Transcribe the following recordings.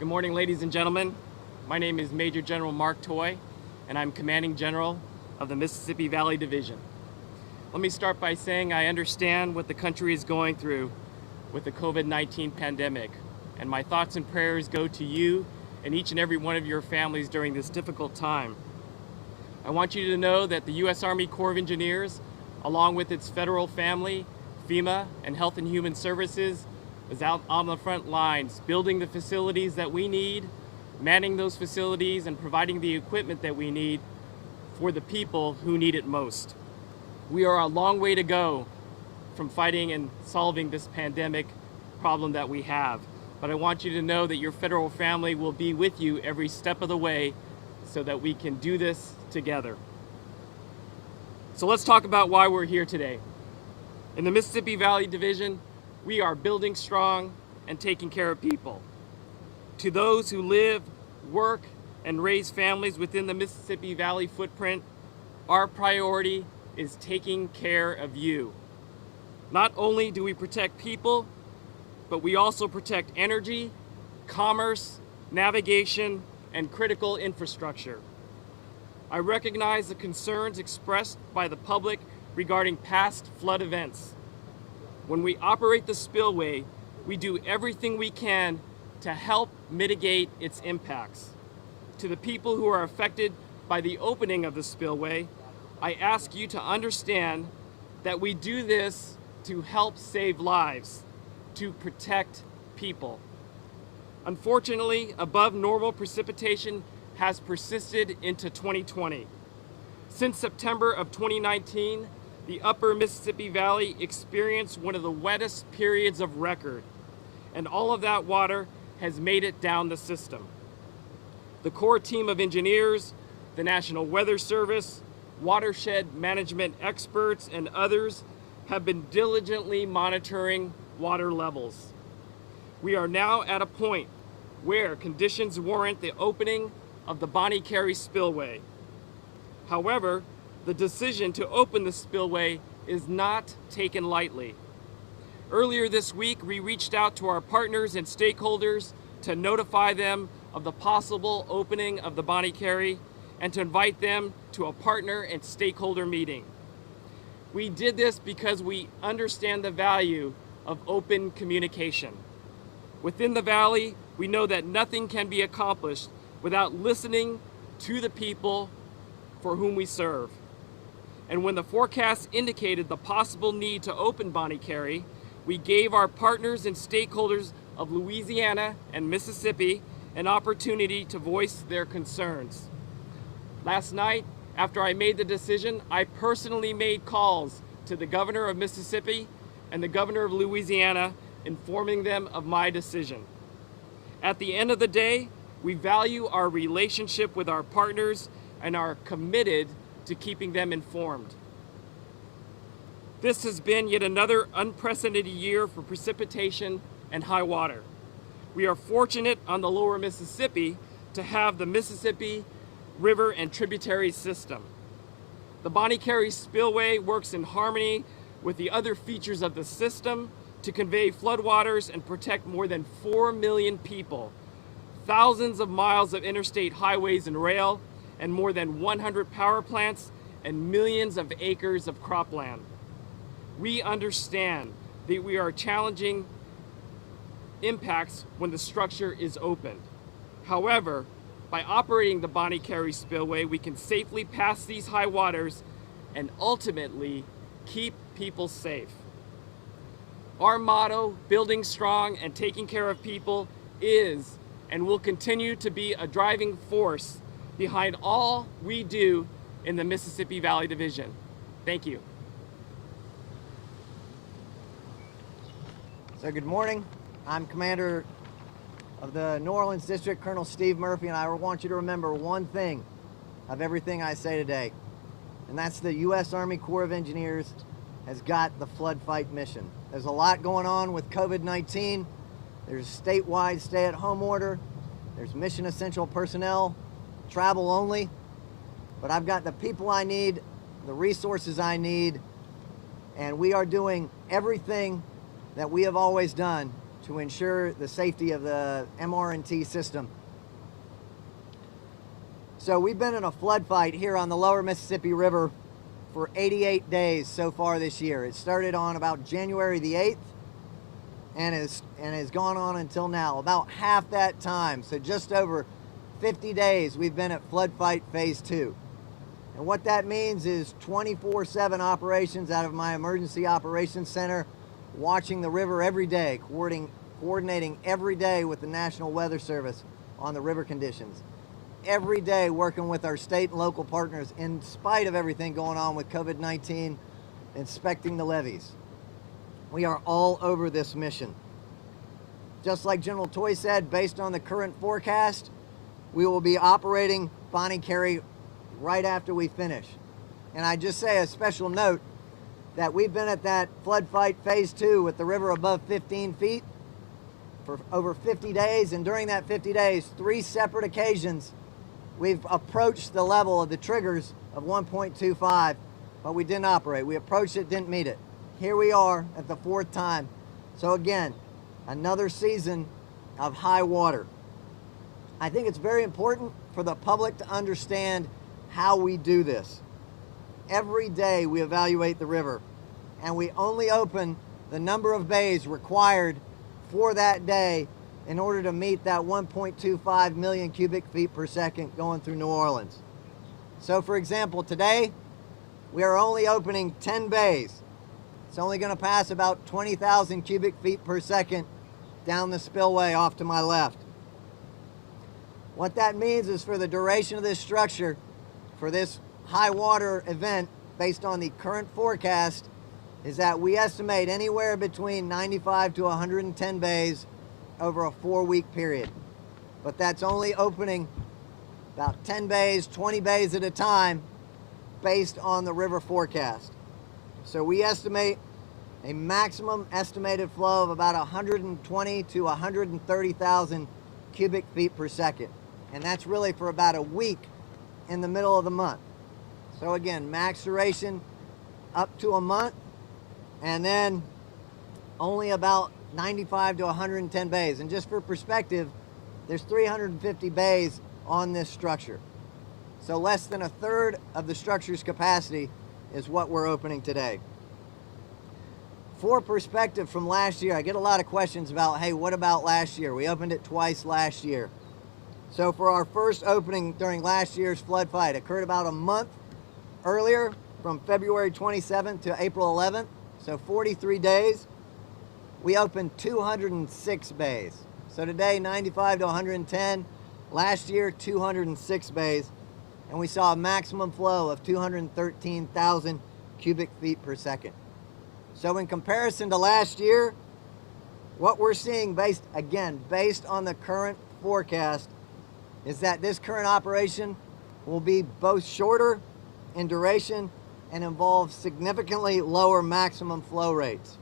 Good morning, ladies and gentlemen. My name is Major General Mark Toy, and I'm Commanding General of the Mississippi Valley Division. Let me start by saying I understand what the country is going through with the COVID-19 pandemic, and my thoughts and prayers go to you and each and every one of your families during this difficult time. I want you to know that the U.S. Army Corps of Engineers, along with its federal family, FEMA, and Health and Human Services, is out on the front lines, building the facilities that we need, manning those facilities, and providing the equipment that we need for the people who need it most. We are a long way to go from fighting and solving this pandemic problem that we have. But I want you to know that your federal family will be with you every step of the way so that we can do this together. So let's talk about why we're here today. In the Mississippi Valley Division, we are building strong and taking care of people. To those who live, work, and raise families within the Mississippi Valley footprint, our priority is taking care of you. Not only do we protect people, but we also protect energy, commerce, navigation, and critical infrastructure. I recognize the concerns expressed by the public regarding past flood events. When we operate the spillway, we do everything we can to help mitigate its impacts. To the people who are affected by the opening of the spillway, I ask you to understand that we do this to help save lives, to protect people. Unfortunately, above normal precipitation has persisted into 2020. Since September of 2019, the upper Mississippi Valley experienced one of the wettest periods of record, and all of that water has made it down the system. The Corps team of engineers, the National Weather Service, watershed management experts, and others have been diligently monitoring water levels. We are now at a point where conditions warrant the opening of the Bonnet Carré Spillway. However, the decision to open the spillway is not taken lightly. Earlier this week, we reached out to our partners and stakeholders to notify them of the possible opening of the Bonnet Carré and to invite them to a partner and stakeholder meeting. We did this because we understand the value of open communication. Within the Valley, we know that nothing can be accomplished without listening to the people for whom we serve. And when the forecast indicated the possible need to open Bonnet Carré, we gave our partners and stakeholders of Louisiana and Mississippi an opportunity to voice their concerns. Last night, after I made the decision, I personally made calls to the governor of Mississippi and the governor of Louisiana, informing them of my decision. At the end of the day, we value our relationship with our partners and are committed to keeping them informed. This has been yet another unprecedented year for precipitation and high water. We are fortunate on the lower Mississippi to have the Mississippi River and tributary system. The Bonnet Carré Spillway works in harmony with the other features of the system to convey floodwaters and protect more than 4 million people, thousands of miles of interstate highways and rail, and more than 100 power plants and millions of acres of cropland. We understand that we are challenging impacts when the structure is opened. However, by operating the Bonnet Carré Spillway, we can safely pass these high waters and ultimately keep people safe. Our motto, building strong and taking care of people, is and will continue to be a driving force behind all we do in the Mississippi Valley Division. Thank you. So good morning. I'm Commander of the New Orleans District, Colonel Steve Murphy, and I want you to remember one thing of everything I say today, and that's the U.S. Army Corps of Engineers has got the flood fight mission. There's a lot going on with COVID-19. There's statewide stay-at-home order. There's mission essential personnel, travel only. But I've got the people I need, the resources I need, and we are doing everything that we have always done to to ensure the safety of the MR&T system. So we've been in a flood fight here on the lower Mississippi River for 88 days so far this year. It started on about January the 8th and has gone on until now, about half that time. So just over 50 days we've been at flood fight phase 2. And what that means is 24/7 operations out of my emergency operations center, watching the river every day, coordinating every day with the National Weather Service on the river conditions. Every day working with our state and local partners in spite of everything going on with COVID-19, inspecting the levees. We are all over this mission. Just like General Toy said, based on the current forecast, we will be operating Bonnet Carré right after we finish. And I just say a special note that we've been at that flood fight phase 2 with the river above 15 feet for over 50 days. And during that 50 days, 3 separate occasions, we've approached the level of the triggers of 1.25, but we didn't operate. We approached it, didn't meet it. Here we are at the 4th time. So again, another season of high water. I think it's very important for the public to understand how we do this. Every day we evaluate the river, and we only open the number of bays required for that day in order to meet that 1.25 million cubic feet per second going through New Orleans. So for example, today we are only opening 10 bays. It's only going to pass about 20,000 cubic feet per second down the spillway off to my left. What that means is for the duration of this structure, for this high water event, based on the current forecast, is that we estimate anywhere between 95 to 110 bays over a 4-week period. But that's only opening about 10 bays, 20 bays at a time based on the river forecast. So we estimate a maximum estimated flow of about 120 to 130,000 cubic feet per second. And that's really for about a week in the middle of the month. So again, max duration up to a month, and then only about 95 to 110 bays. And just for perspective, there's 350 bays on this structure. So less than a third of the structure's capacity is what we're opening today. For perspective from last year, I get a lot of questions about, hey, what about last year? We opened it twice last year. So for our first opening during last year's flood fight, occurred about a month earlier, from February 27th to April 11th, so 43 days. We opened 206 bays. So today, 95 to 110. Last year, 206 bays. And we saw a maximum flow of 213,000 cubic feet per second. So in comparison to last year, what we're seeing based on the current forecast is that this current operation will be both shorter in duration and involve significantly lower maximum flow rates.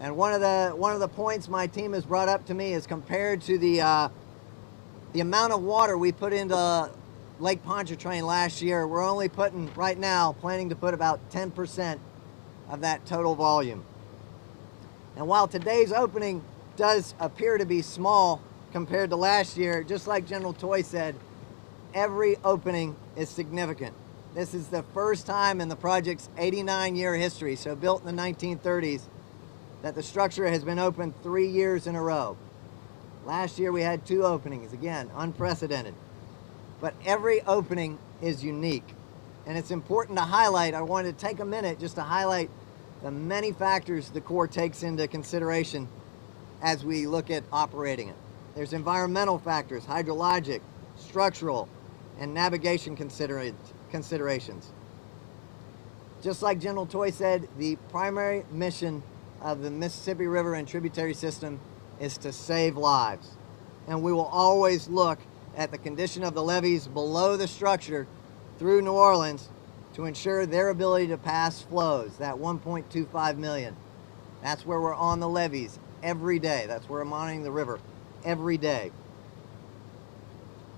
And one of the points my team has brought up to me is compared to the amount of water we put into Lake Pontchartrain last year. We're only putting, right now, planning to put about 10% of that total volume. And while today's opening does appear to be small compared to last year, just like General Toy said, every opening is significant. This is the first time in the project's 89-year history, so built in the 1930s, that the structure has been open 3 years in a row. Last year we had 2 openings, again, unprecedented. But every opening is unique. And it's important to highlight, I wanted to take a minute just to highlight the many factors the Corps takes into consideration as we look at operating it. There's environmental factors, hydrologic, structural, and navigation considerations. Just like General Toy said, the primary mission of the Mississippi River and tributary system is to save lives. And we will always look at the condition of the levees below the structure through New Orleans to ensure their ability to pass flows, that 1.25 million. That's where we're on the levees every day. That's where we're monitoring the river every day.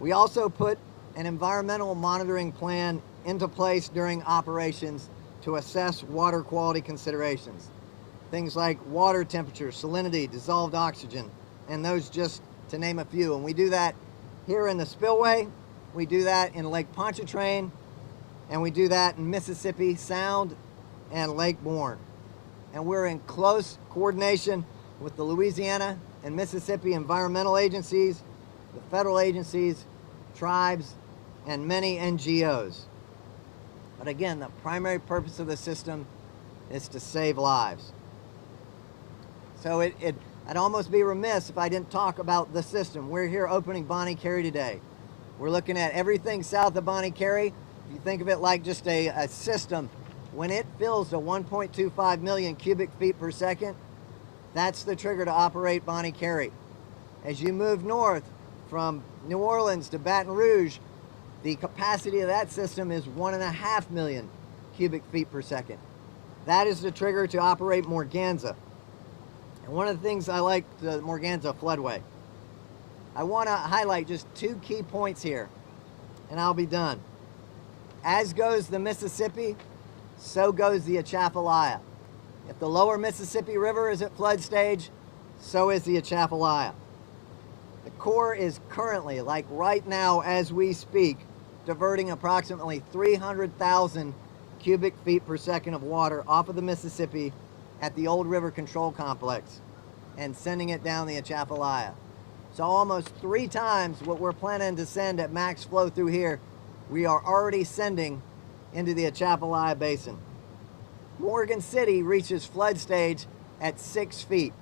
We also put an environmental monitoring plan into place during operations to assess water quality considerations. things like water temperature, salinity, dissolved oxygen, and those just to name a few. And we do that here in the spillway, we do that in Lake Pontchartrain, and we do that in Mississippi Sound and Lake Bourne. And we're in close coordination with the Louisiana and Mississippi environmental agencies, the federal agencies, tribes, and many NGOs. But again, the primary purpose of the system is to save lives. So I'd almost be remiss if I didn't talk about the system. We're here opening Bonnet Carré today. We're looking at everything south of Bonnet Carré. If you think of it like just a system, when it fills to 1.25 million cubic feet per second, that's the trigger to operate Bonnet Carré. As you move north from New Orleans to Baton Rouge, the capacity of that system is 1.5 million cubic feet per second. That is the trigger to operate Morganza. And one of the things I like the Morganza floodway. I want to highlight just 2 key points here, and I'll be done. As goes the Mississippi, so goes the Atchafalaya. If the lower Mississippi River is at flood stage, so is the Atchafalaya. The Corps is currently, like right now as we speak, diverting approximately 300,000 cubic feet per second of water off of the Mississippi at the Old River Control Complex and sending it down the Atchafalaya. So almost 3 times what we're planning to send at max flow through here, we are already sending into the Atchafalaya Basin. Morgan City reaches flood stage at 6 feet.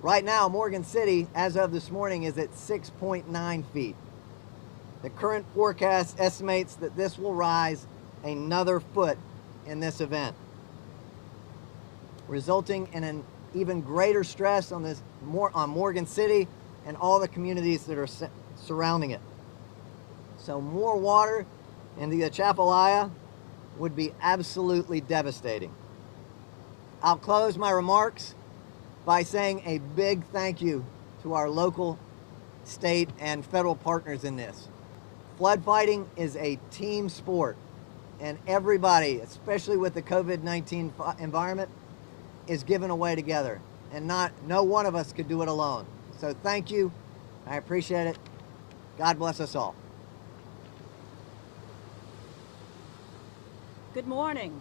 Right now, Morgan City, as of this morning, is at 6.9 feet. The current forecast estimates that this will rise another foot in this event, resulting in an even greater stress on Morgan City and all the communities that are surrounding it. So more water in the Atchafalaya would be absolutely devastating. I'll close my remarks by saying a big thank you to our local, state, and federal partners in this. Flood fighting is a team sport, and everybody, especially with the COVID-19 environment, is given away together, and no one of us could do it alone. So thank you, I appreciate it. God bless us all. Good morning.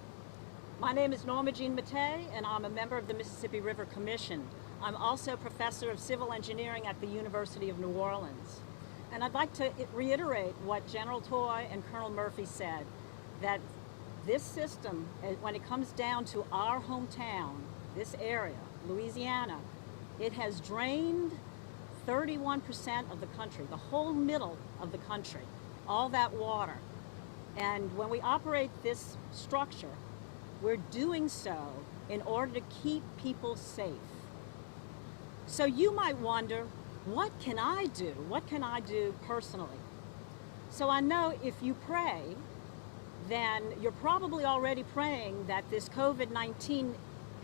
My name is Norma Jean Mattei, and I'm a member of the Mississippi River Commission. I'm also professor of civil engineering at the University of New Orleans. And I'd like to reiterate what General Toy and Colonel Murphy said, that this system, when it comes down to our hometown, this area, Louisiana, it has drained 31% of the country, the whole middle of the country, all that water. And when we operate this structure, we're doing so in order to keep people safe. So you might wonder, what can I do? What can I do personally? So I know if you pray, then you're probably already praying that this COVID-19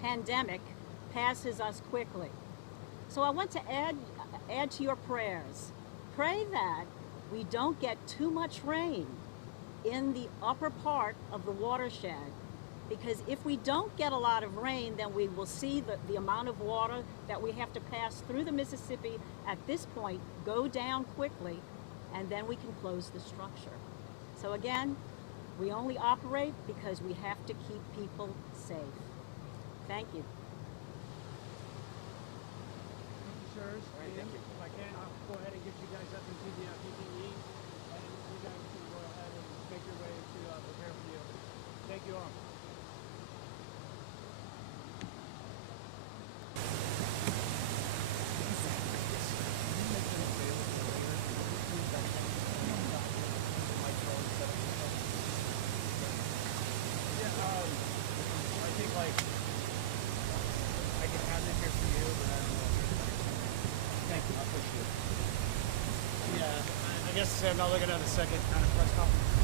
pandemic passes us quickly. So I want to add to your prayers. Pray that we don't get too much rain in the upper part of the watershed, because if we don't get a lot of rain, then we will see the amount of water that we have to pass through the Mississippi at this point go down quickly, and then we can close the structure. So again, we only operate because we have to keep people safe. Thank you. Sirs, if I can, I'll go ahead and get you guys up into the PPE, and you guys can go ahead and make your way to prepare for the opening. Thank you all. I think I can have it here for you, but I don't know if you're thank you, I appreciate it. Yeah, I guess I'm not looking at a second kind of press conference.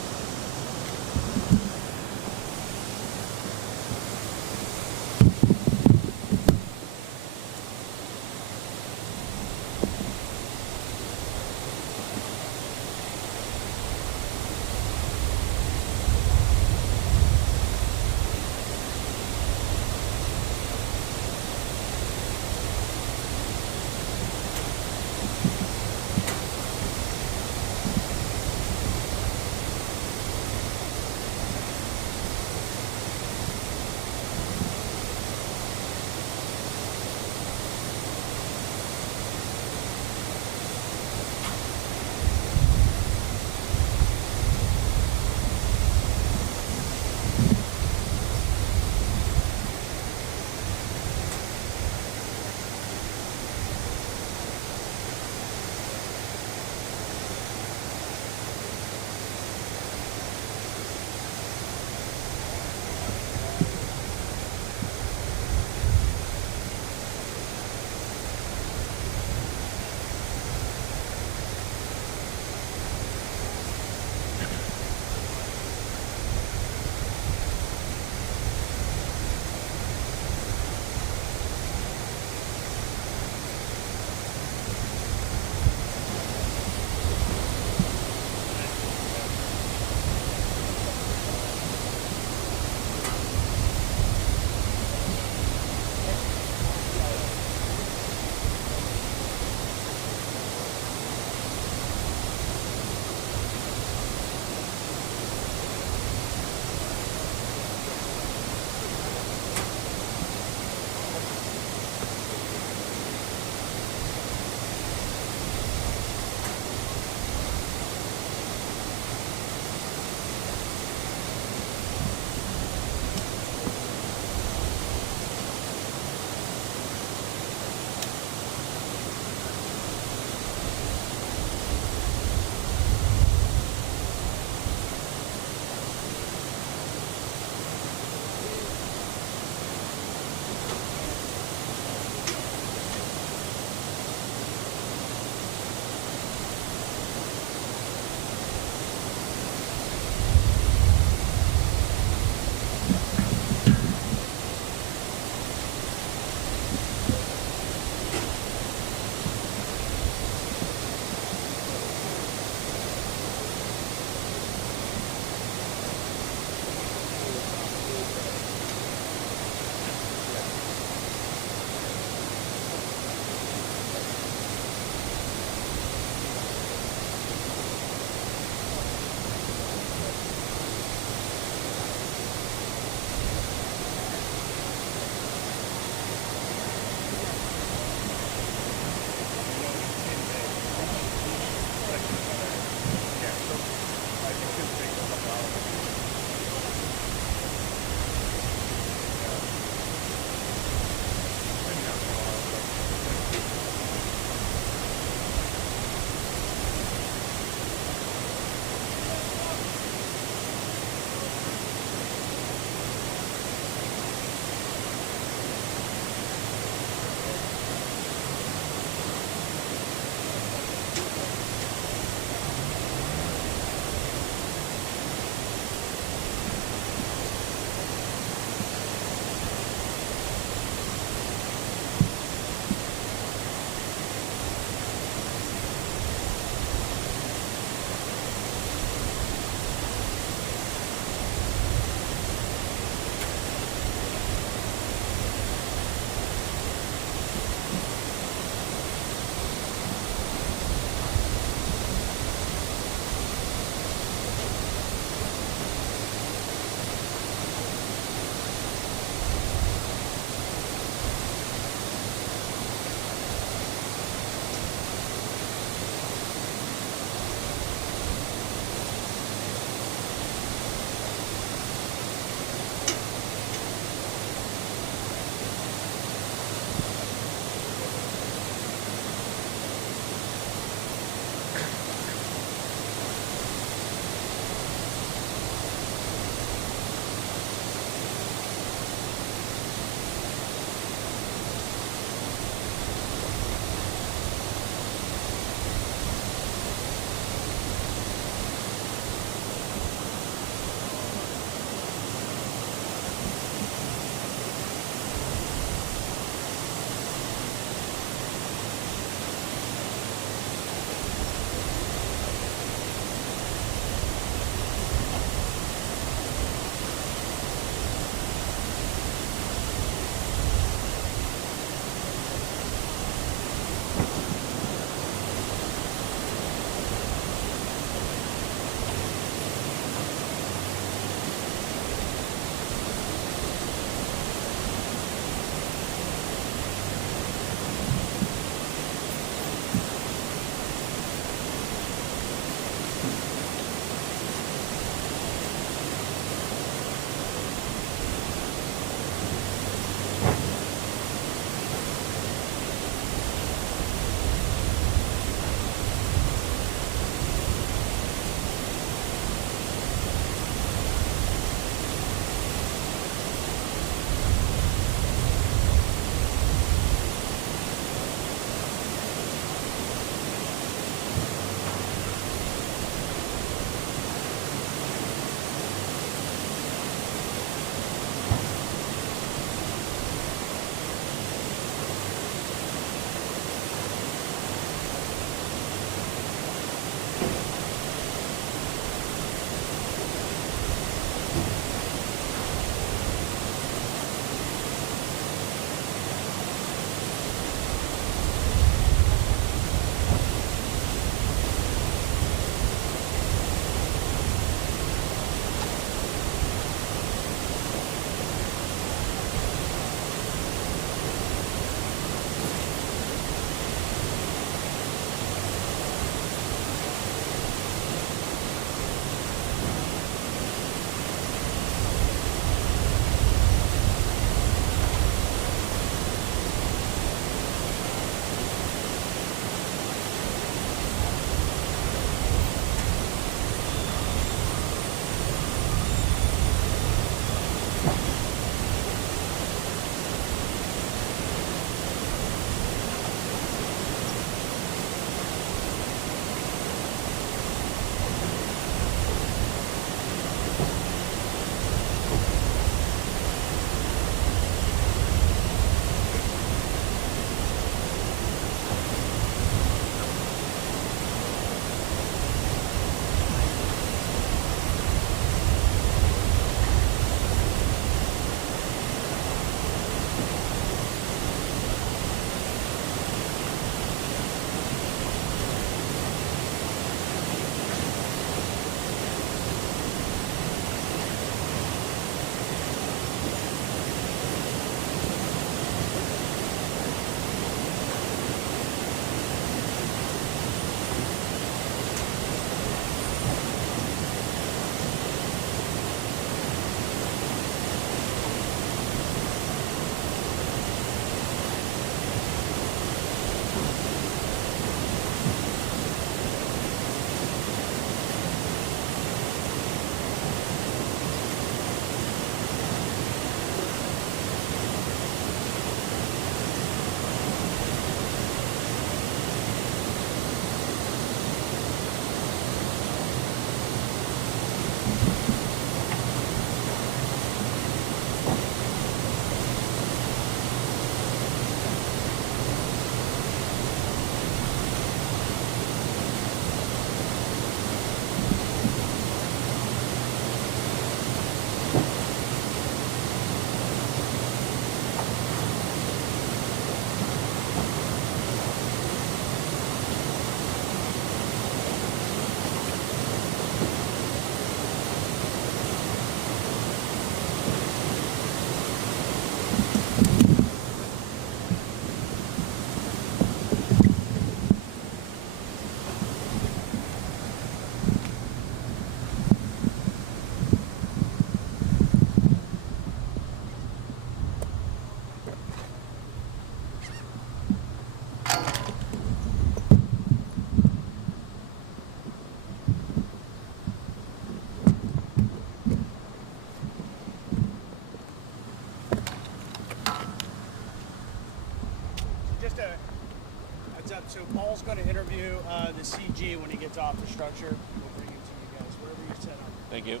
Heads up. So Paul's going to interview the CG when he gets off the structure. We'll bring it to you guys wherever you set up. Thank you.